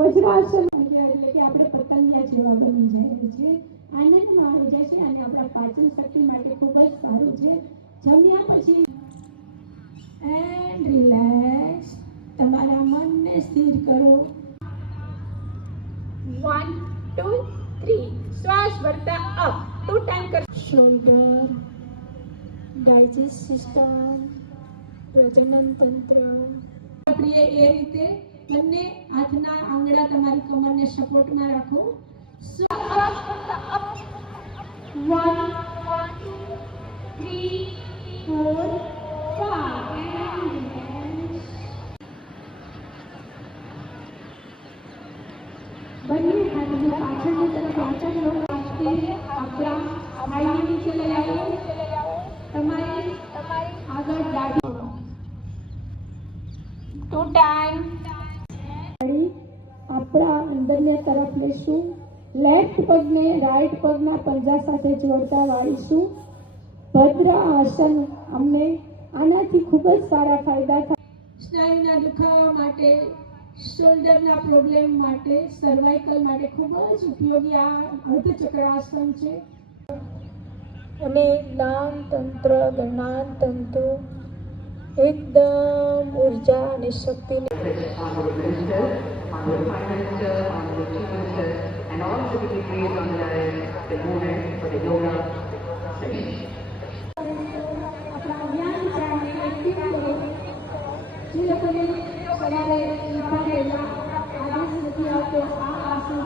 વજ્રાસન એટલે કે આપણે પતંગિયા જેવા બની જાય છે, આનંદમાં આવી જાય છે અને આપણા પાચન શક્તિ માટે ખૂબ જ સારું છે. જમ્યા પછી એન્ડ રિલેક્સ, તમારા મનને સ્થિર કરો. 1 2 3 શ્વાસ ભરતા અપ 2 ટાઈમ કરો. શોલ્ડર, ડાયજેસ્ટ સિસ્ટમ, પ્રજનન તંત્ર. આપણે એ રીતે બંને હાથના આંગળા તમારી કમરને સપોર્ટમાં રાખો. શ્વાસ ભરતા અપ 1 2 3 4 5 બંને હાથને પાછળની તરફ વાંચા કરો. આપણા હાથને નીચે લઈ આવો. તમારી આગળ દાઢી 2 ટાઈમ. આપણા અંદરને તરફ લેશું. લેફ્ટ પગને રાઈટ પગના પંજા સાથે જોડતા વાળીશું. ભદ્ર આસન. અમને આનાથી ખૂબ જ સારા ફાયદા થાય. સ્નાયુના દુખાવા માટે, શોલ્ડરના પ્રોબ્લેમ માટે, સર્વાઇકલ માટે ખૂબ જ ઉપયોગી આ અર્ધચક્રાસન છે. અને જ્ઞાન તંત્ર, જ્ઞાન તંતુ એકદમ ઉર્જા અને શક્તિને and all the degrees on the movement for the yoga session. આપણા જ્ઞાન ચાને એક્ટિવ કરો. જે લોકોને સવારે ઉઠાડેલા આદેશ નથી આવતો આ આસન